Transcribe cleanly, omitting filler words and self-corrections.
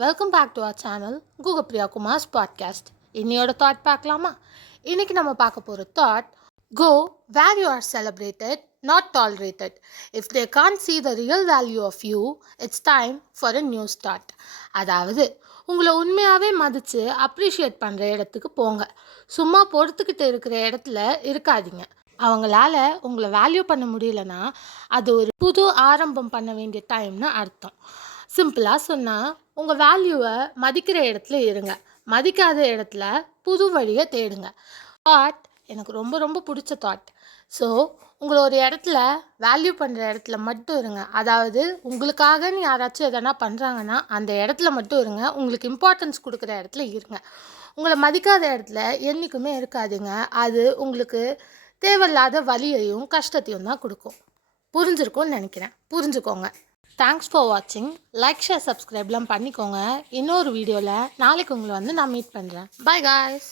Welcome back to our channel Google Priya Kumar's podcast. இன்னையோட thought பார்க்கலாமா? இன்னைக்கு நம்ம பார்க்க போகிற thought, go where you are celebrated, not tolerated. If they can't see the real value of you, it's time for a new start. அதாவது உங்களை உண்மையாகவே மதித்து அப்ரிஷியேட் பண்ணுற இடத்துக்கு போங்க. சும்மா பொறுத்துக்கிட்டு இருக்கிற இடத்துல இருக்காதீங்க. அவங்களால உங்களை வேல்யூ பண்ண முடியலன்னா அது ஒரு புது ஆரம்பம் பண்ண வேண்டிய டைம்னு அர்த்தம். சிம்பிளாக சொன்னால், உங்கள் வேல்யூவை மதிக்கிற இடத்துல இருங்க, மதிக்காத இடத்துல புது வழியை தேடுங்க. தாட் எனக்கு ரொம்ப ரொம்ப பிடிச்ச தாட். ஸோ உங்களை ஒரு இடத்துல வேல்யூ பண்ணுற இடத்துல மட்டும் இருங்க. அதாவது உங்களுக்காகன்னு யாராச்சும் எதனா பண்ணுறாங்கன்னா அந்த இடத்துல மட்டும் இருங்க. உங்களுக்கு இம்பார்ட்டன்ஸ் கொடுக்குற இடத்துல இருங்க. உங்களை மதிக்காத இடத்துல என்றைக்குமே இருக்காதுங்க. அது உங்களுக்கு தேவையில்லாத வலியையும் கஷ்டத்தையும் தான் கொடுக்கும். புரிஞ்சிருக்கும்னு நினைக்கிறேன். புரிஞ்சுக்கோங்க. தேங்க்ஸ் ஃபார் வாட்சிங். லைக், ஷேர், சப்ஸ்கிரைப்லாம் பண்ணிக்கோங்க. இன்னொரு வீடியோவில் நாளைக்கு உங்களை நான் மீட் பண்ணுறேன். By guys.